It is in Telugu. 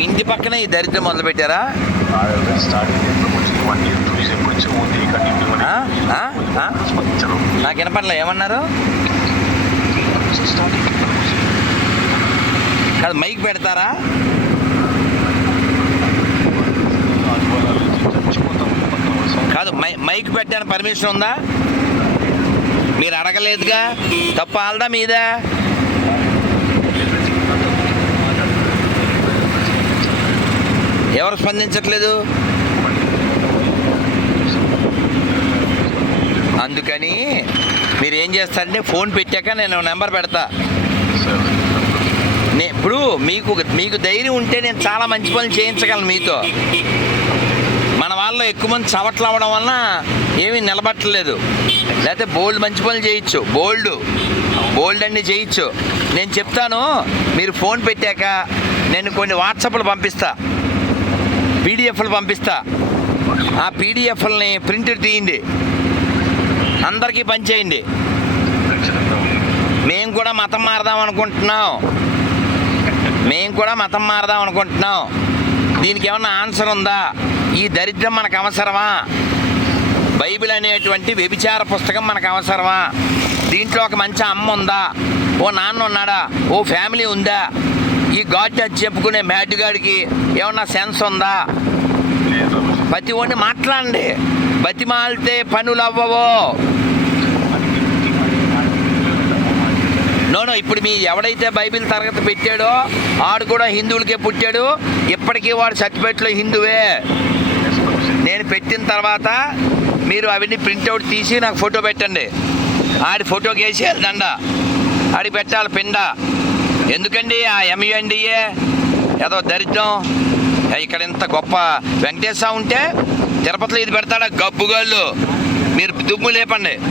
ఇంటి పక్కనే ఈ దరిద్రం మొదలు పెట్టారా నాకు వినపడలే ఏమన్నారు? కాదు మైక్ పెడతారా? కాదు మై మైక్ పెట్టడానికి పర్మిషన్ ఉందా? మీరు అడగలేదుగా? తప్ప ఆల్దా మీదా? ఎవరు స్పందించట్లేదు? అందుకని మీరు ఏం చేస్తారంటే ఫోన్ పెట్టాక నేను నెంబర్ పెడతా. నే ఇప్పుడు మీకు మీకు ధైర్యం ఉంటే నేను చాలా మంచి పనులు చేయించగలను మీతో. మన వాళ్ళు ఎక్కువ మంది చవట్లు అవ్వడం వలన ఏమీ నిలబట్టలేదు. లేకపోతే బోల్డ్ మంచి పనులు చేయొచ్చు. బోల్డ్ బోల్డ్ అన్ని చేయొచ్చు. నేను చెప్తాను మీరు ఫోన్ పెట్టాక నేను కొన్ని వాట్సాప్లు పంపిస్తాను పీడిఎఫ్లు పంపిస్తా. ఆ పీడిఎఫ్లని ప్రింట్ తీయండి. అందరికీ పనిచేయండి మేము కూడా మతం మారదాం అనుకుంటున్నాం. మేము కూడా మతం మారదాం అనుకుంటున్నాం. దీనికి ఏమన్నా ఆన్సర్ ఉందా? ఈ దరిద్రం మనకు అవసరమా? బైబిల్ అనేటువంటి వ్యభిచార పుస్తకం మనకు అవసరమా? దీంట్లో ఒక మంచి అమ్మ ఉందా? ఓ నాన్న ఉన్నాడా? ఓ ఫ్యామిలీ ఉందా? ఈ గాడ్ టచ్ చెప్పుకునే మ్యాట్గాడికి ఏమన్నా సెన్స్ ఉందా? ప్రతి ఒడిని మాట్లాడండి. బతిమాలితే పనులు అవ్వవో? నోనో ఇప్పుడు మీ ఎవడైతే బైబిల్ తరగతి పెట్టాడో ఆడు కూడా హిందువులకే పుట్టాడు. ఇప్పటికీ వాడు సర్టిఫికెట్లో హిందువే. నేను పెట్టిన తర్వాత మీరు అవన్నీ ప్రింట్అవుట్ తీసి నాకు ఫోటో పెట్టండి. ఆడి ఫోటోకి వేసి దండ. ఆడి పెట్టాలి పిండ. ఎందుకండి ఆ ఎంయుఎన్డిఏ ఏదో దరిద్రం. ఇక్కడ ఇంత గొప్ప వెంకటేశ్వర ఉంటే తిరుపతిలో ఇది పెడతాడా? గబ్బుగాళ్ళు మీరు దుమ్ము లేపండి.